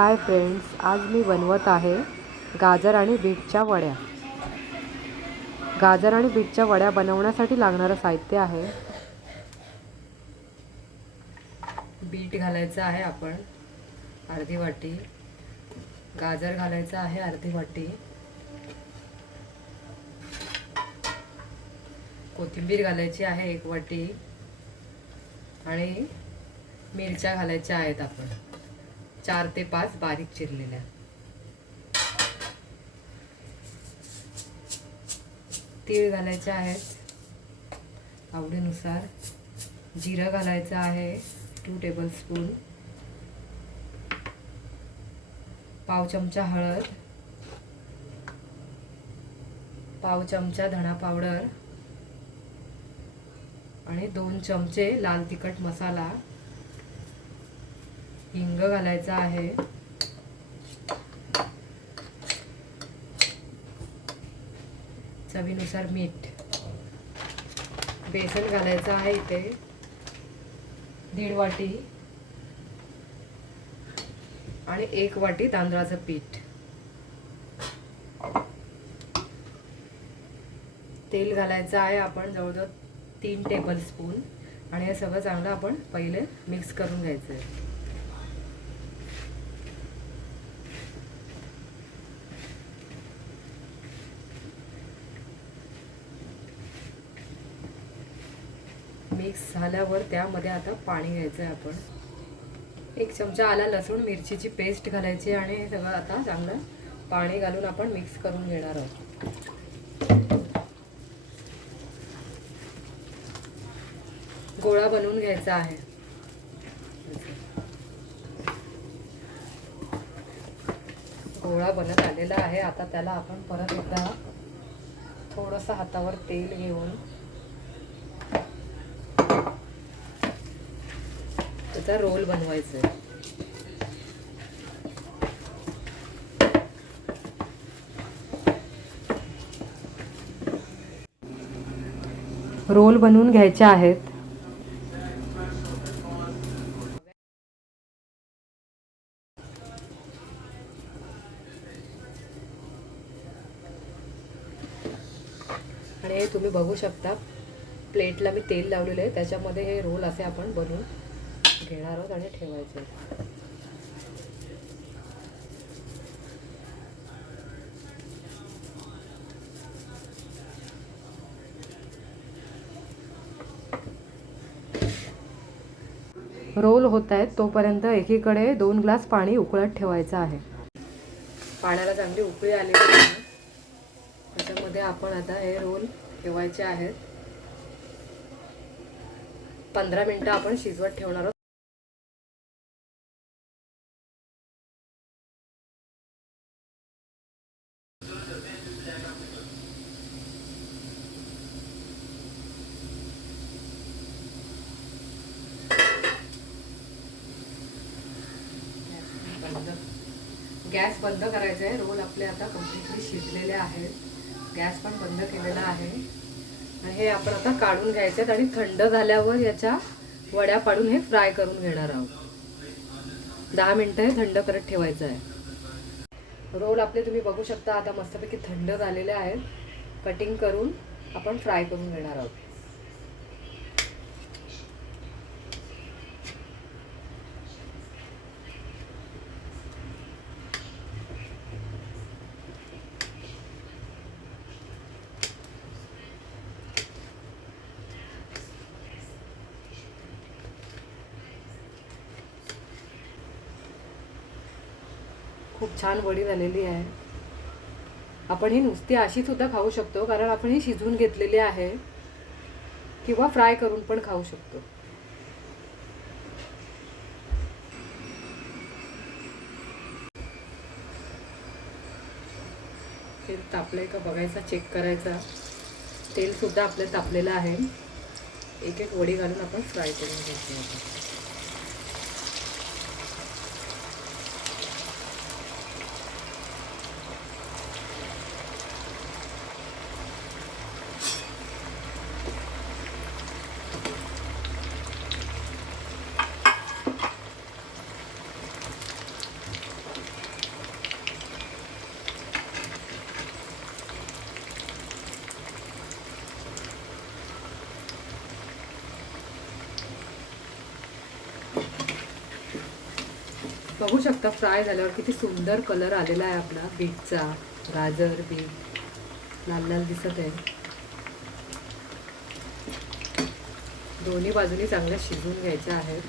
Hi friends, आज मी बनवत आहे गाजर आणि बीटच्या वड्या। गाजर आणि बीटच्या वड्या बनवण्यासाठी लागणारं साहित्य आहे बीट घालायचं आहे आपण अर्धी वाटी, गाजर घालायचं आहे अर्धी वाटी, कोथिंबीर घालायची आहे 1 वाटी आणि मिरच्या घालायच्या आहेत आपण 4 ते 5 बारीक चिरलेल्या। तीळ घालायचे आहेत आवडीनुसार, जिरं घालायचं आहे 2 टेबलस्पून, पाव चमचा हळद, पाव चमचा धना पावडर आणि 2 चमचे लाल तिखट मसाला, हिंग घालायचा आहे, चवीनुसार मीठ, बेसन घालायचं आहे इथे 1.5 वाटी आणि 1 वाटी तांदळाचं पीठ, तेल घालायचं आहे आपण जवळजवळ 3 टेबलस्पून आणि हे सगळं चांगलं आपण पहिले मिक्स करून घ्यायचं आहे। मिक्स झाल्यावर त्यामध्ये आता पाणी घ्यायचं आहे आपण 1 चमचा आला लसूण मिरचीची पेस्ट घालायची आणि हे सगळं आता चांगलं पाणी घालून आपण मिक्स करून घेणार आहोत। गोळा बनवून घ्यायचा आहे। गोळा बनत आलेला आहे। आता त्याला आपण परत एकदा थोडंसं हातावर तेल घेऊन त्याचा रोल बनवायचा आहे। रोल बनवून घ्यायचे आहेत। आणि तुम्ही बघू शकता प्लेटला मी तेल लावलेले आहे, त्याच्यामध्ये हे रोल असे आपण बनवून घेणार आहोत आणि ठेवायचे। रोल होत आहेत तोपर्यंत एकीकडे 2 ग्लास पाणी उकळत ठेवायचं आहे। पाण्याला चांगली उकळी आली आहे, त्याच्यामध्ये आपण आता हे रोल ठेवायचे आहेत। 15 मिनिटं आपण शिजवत ठेवणार आहोत। गॅस बंद करायचा आहे। रोल आपले आता कम्प्लीटली शिजलेले आहेत, गॅस पण बंद केलेला आहे आणि हे आपण आता काढून घ्यायचे आहेत आणि थंड झाल्यावर याच्या वड्या पाडून हे फ्राय करून घेणार आहोत। 10 मिनिटं हे थंड करत ठेवायचं आहे। रोल आपले तुम्ही बघू शकता आता मस्तपैकी थंड झालेले आहेत। कटिंग करून आपण फ्राय करून घेणार आहोत। खूप छान वडी झालेली आहे। आपण ही नुसती अशी सुद्धा खाऊ शकतो, कारण आपण ही शिजवून घेतलेली आहे, किंवा फ्राय करून पण खाऊ शकतो। तेल तापलंय का बघायचा, चेक करायचा। तेल सुद्धा आपलं तापलेलं आहे। एक एक वडी घालून आपण फ्राय करून घ्यायची। बघू शकता फ्राय झाल्यावर किती सुंदर कलर आलेला आहे आपला बीटचा. गाजर बीट लाल लाल दिसत आहे. दोन्ही बाजूनी चांगल्या शिजवून घ्यायच्या आहेत.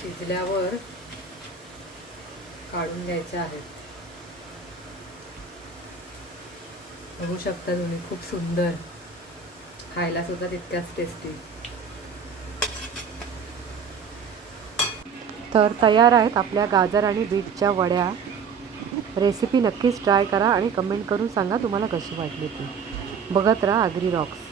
शिजल्यावर काढून घ्यायच्या आहेत. बघू शकता तुम्ही, खूप सुंदर, खायला सुद्धा तितक्याच टेस्टी. तर तयार आहेत आपल्या गाजर आणि बीटच्या वड्या. रेसिपी नक्कीच ट्राय करा आणि कमेंट करून सांगा तुम्हाला कशी वाटली ती. बघत राहा आगरी रॉक्स.